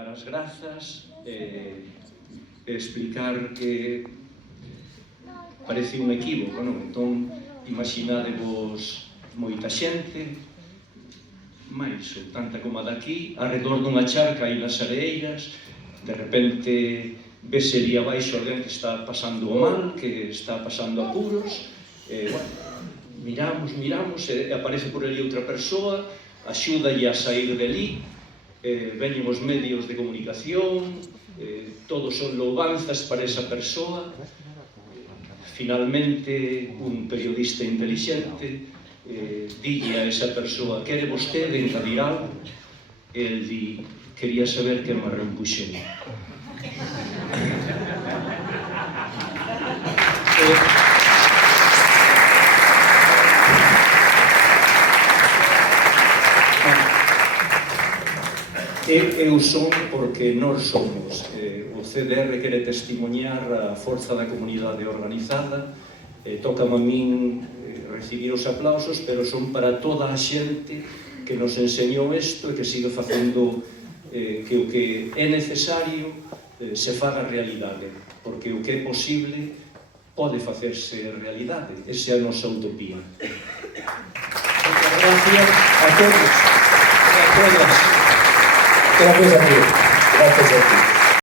dar as grazas explicar que parece un equívoco, non? Entón, imaginadevos moita xente, máis ou tanta como a daqui, arredor dunha charca aí nas areiras, de repente vese ali abaixo alguén que está pasando o mal, que está pasando apuros, miramos, e aparece por ali outra persoa, axúdalle a sair de ali, veñen os medios de comunicación, todos son loubanzas para esa persoa. Finalmente, un periodista intelixente dille a esa persoa: quere vostede engadir algo? El di: quería saber que me reempuxou. Eu son porque nós somos. O CDR quere testimoñar a forza da comunidade organizada. Tócame a min recibir os aplausos, pero son para toda a xente que nos enseñou isto e que sigue facendo que o que é necesario se faga realidade, porque o que é posible pode facerse realidade. Esa é a nosa utopía. Moitas gracias a todos e a todas. Gracias a ti. Gracias a ti.